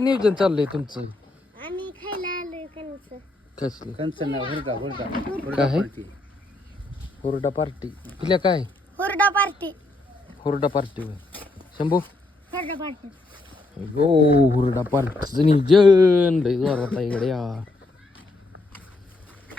नियोजन चाललंय तुमचं? आम्ही खायला आलोय कणस. कसले? कंचन हुरडा हुरडा काय आहे? हुरडा पार्टी. पिल्या काय? हुरडा पार्टी. हुरडा पार्टी होय. शंभू हुरडा पार्टी. हो हुरडा पार्टीचं नियोजन लय जोरात आहे इकडे या.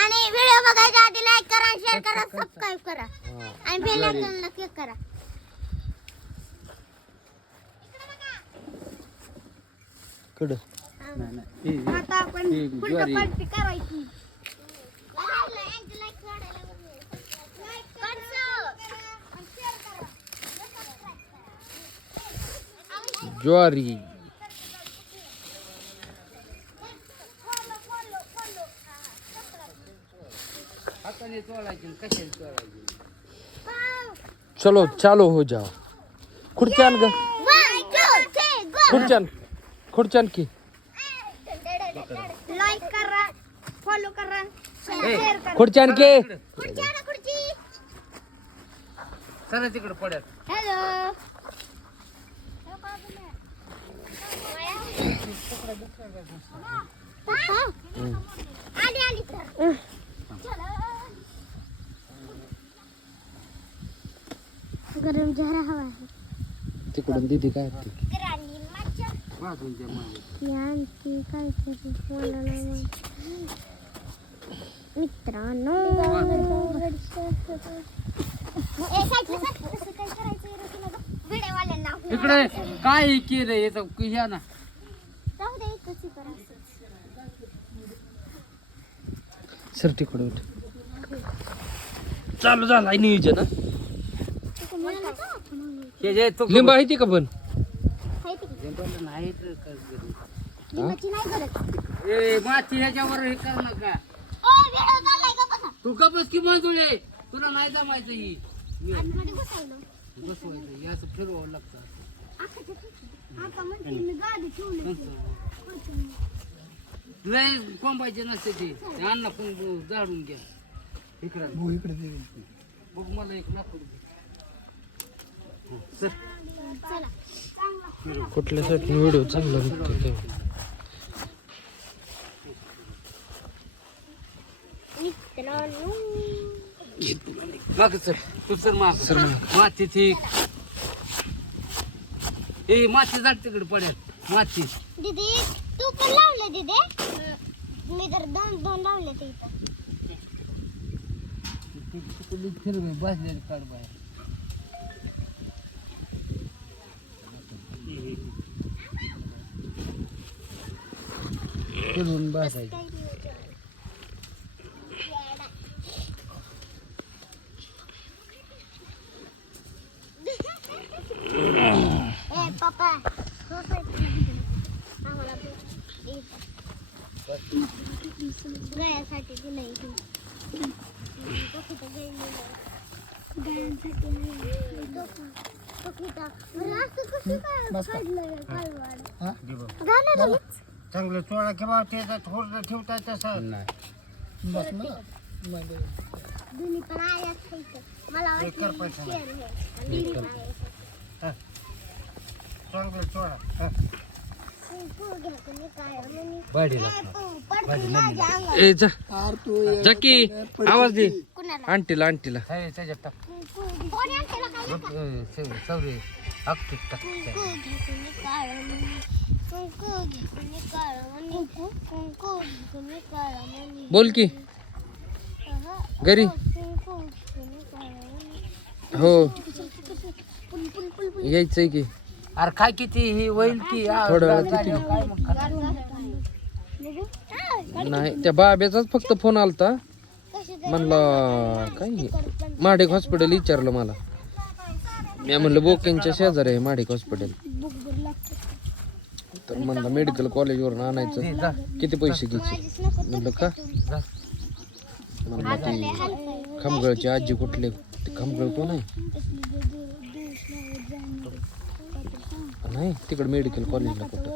आणि व्हिडिओ बघायच्या आधी लाईक करा, शेअर करा, सबस्क्राईब करा आणि बेल आयकॉनला क्लिक करा. कडं आता आपण हुरडा पार्टी करायची. ज्वारी. चलो चालो हो जाओ. खुर्च्यान ग खुर्च्यान खुर्च्यान की लाईक करा, फॉलो करा, शेअर करा. खुर्च्यान के खुर्ची. चला तिकडे पडत. हॅलो. आली तर. गरम जरा हवा आहे. तिकडून दिदी काय ती आणखी काय मित्रांनो इकडे काय केलंय याचं ह्या ना सर तिकडे चालू झालं आहे नियोजन हा? लिंब आहे ती का पण? ए माती ह्याच्यावर हे कर नका. तू कपस की मंजुळे तुला नाही जमायचं ही बसवायचं हे असं फिरवावं लागतं. लय कोंबायचे नसते ते अन्न पण जाळून घ्या. इकडे बघ मला एक लाकूड दे. सर कुठल्यासाठी व्हिडिओ चांगला निघतो तेव्हा. माग सर तू सर माग सर माती ठीक ए माती जाट तिकडे पडेल माती. दीदी तू पण लावले दीदी. मी तर दोन लावले ते इथं. फिरवे बसले काढ बाहेर. फिरून बसायचं. पप्पा गळ्यासाठी की नाही चांगलं चोळा किंवा त्याचा थोडं ठेवता तसं नाही. मला चांगलं चोळा ए जा जकी आवाज दे आंटीला आंटीला. त्याच्यात टाक सवरे अगदी टाक. बोल की घरी हो यायचंय की. अरे काय किती ही होईल की थोडं वेळ नाही त्या बाब्याचाच फक्त फोन आलता. म्हणला काय माडिक हॉस्पिटल विचारलं मला. मी म्हणलं बोकेंच्या शेजारी आहे माडिक हॉस्पिटल. तर म्हणलं मेडिकल कॉलेजवरून आणायचं किती पैसे घ्यायचे. म्हणलं का म्हणलं ती खामगळची आजी कुठले ते खामगळ कोण आहे नाही तिकडे मेडिकल कॉलेजला कुठं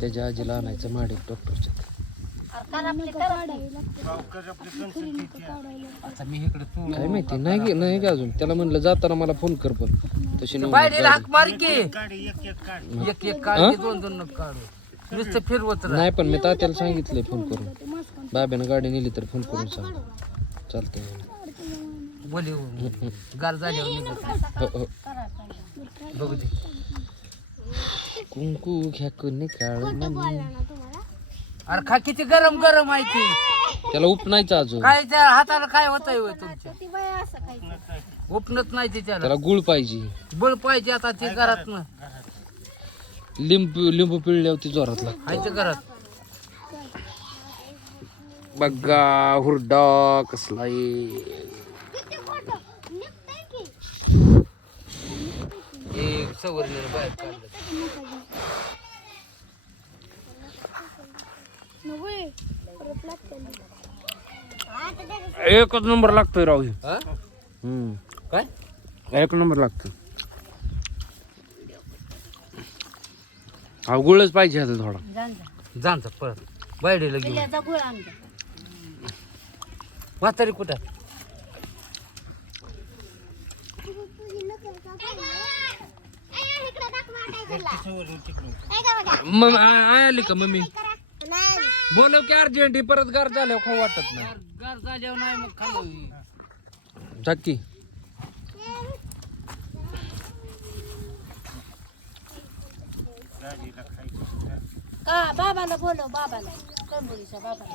त्याच्या आजीला आणायचं माडिक डॉक्टरच्या. आता मी इकडे तू काय माहिती नाही का अजून त्याला म्हणलं जाताना मला फोन कर पण तशी नाही बायडीला हाक मार की एक काढ दोन नको काढू नुसतं फिरवत राह. नाही पण मी तात्याला सांगितलंय फोन करून बाब्यानं गाडी नेली तर फोन करून सांग चालतंय बोली गार झाल्यावर निघत. हो हो बघू दे कुंकू घ्या कुणी काळ अरे खा किती गरम गरम आहे ती. त्याला उपनायचं अजून काय त्या हाताला काय होतंय होय तुमच्या उपनत नाही ती त्याला त्याला गुळ पाहिजे बळ पाहिजे आता ती घरात ना लिंबू पिळल्यावरती जोरात लागतं आहे घरात. बघा हुरडा कसला आहे एक सवरलेलं बाहेर काढलं. एकच नंबर लागतोय राव हे. हा? काय एक नंबर लागतो हा गुळच पाहिजे आता थोडा जाणचा परत बायडीला घेऊन म्हातारी कुठं आली का मम्मी बोलव की अर्जंट परत गार झाल्यावर खाऊ वाटत नाही गार झाल्यावर नाही मग खाल्लं. झाकी का बाबाला बोलव बाबाला कंबोरीच्या बाबाला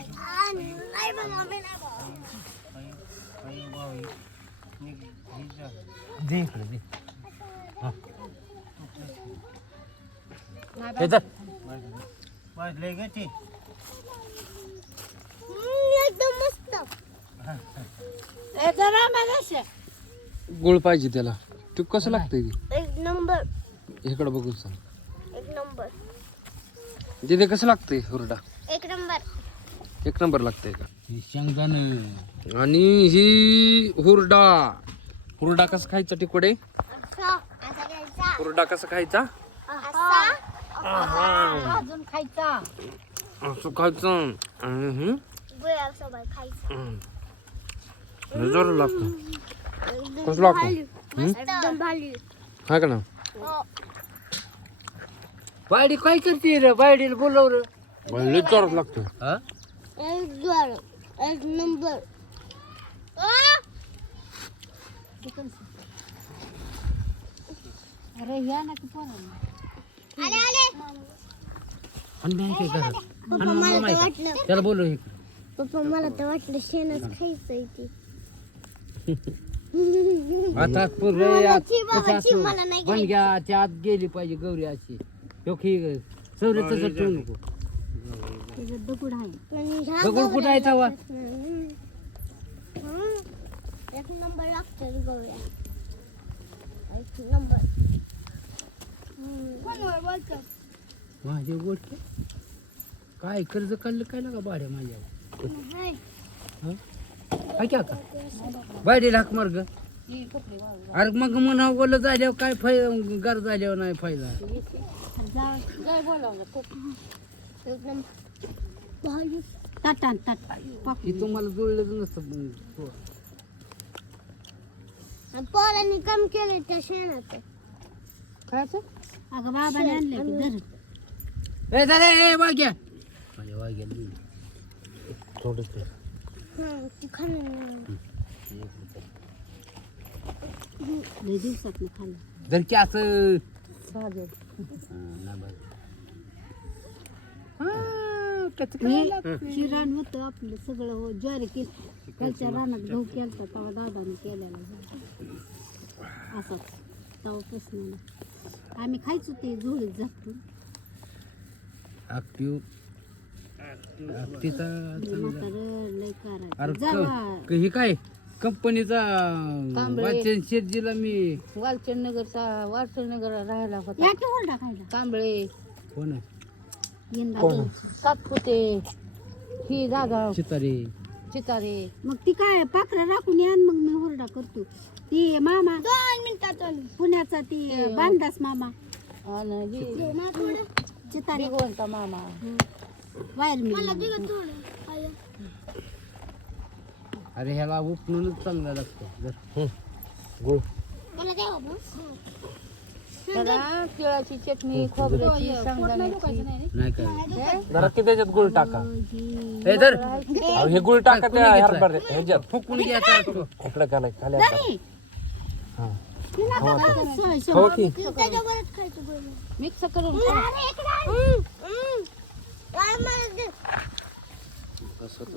दे इकडे दे. हा. हे धर. एकदम मस्त जरा मला गुळ पाहिजे त्याला तू कसं लागतंय एक नंबर इकडे बघून सांग एक नंबर तिथे कसं लागतंय हुरडा एक नंबर एक नंबर लागतंय का हे शेंगदाणं आणि ही हुरडा हुरडा कसं खायचा तिकडे असा असा घ्यायचा हुरडा कसा खायचा असा अजून खायचा असं खायचं आणि गुळासोबत खायचं जोर लागतो कसं लागतो एकदम भारी हा का ना बायडी काय करते रे बायडीला बोलव रे. लय जोरात लागतो हा एक जोर एक नंबर अरे या ना की आले आले आणि मी काय घरात पप्पा मला तर वाटलं त्याला बोलव हे. पप्पा मला तर वाटलं शेणच खायचंय ती आता पूर्वी बाबाची बाबाची मला नाही पण घ्या त्या आत गेली पाहिजे गौरी अशी योखी सौरे तसं ठेवू नको. दगड आहे दगड कुठं आहे तवा एक नंबर लागतो गौऱ्या एक नंबर कोणवर बोलतो माझ्या गोष्ट काय कर्ज काढलं काय ना का भाड्या माझ्या काय क्या का बायडीला हाक मार ग. अरे मग म्हणा बोल झाल्यावर काय फायदा घर झाल्यावर नाही फायदा. हे तुम्हाला जुळलं नसतं पोरांनी कम केलं त्या शेणाचं खायचं. अगं बाबाने आणलं की घर ए दादा ए वाग्या माझ्या वाग्याला थोडंच लय दिवसात खाल्लं जर की असं शिराण होतं आपलं सगळं ज्वारी केलं खालच्या रानात गहू केलं तेव्हा दादाने केलेला असंच तेव्हा प्रश्न आम्ही खायचो ते झोळीत झाकून लय करायचं हे काय कंपनीचा शेतजीला मी वालचंदनगर राहायला होता या की हुरडा खायला कांबळे कोण आहे यंदा सातपुते ही दादा चितारे चितारे मग ती काय पाखरं राखून या आणि मग मी हुरडा करतो ती मामा 2 मिनिटात पुण्याचा ती बांधास मामा आणि चितारी कोणता मामा बाहेर मिळून अरे ह्याला उपणूनच चांगला लागतो जर गुळ त्याला तिळाची चटणी खोबऱ्याची शेंगदाण्याची नाही काय जरा की त्याच्यात गुळ टाका हे धर अहो, हे गुळ टाका त्या हरभरा ह्याच्यात फुकून घ्यायचा असतो. इकडं का नाही खाली आणा. हा सोय हो की मिक्स करून असं तर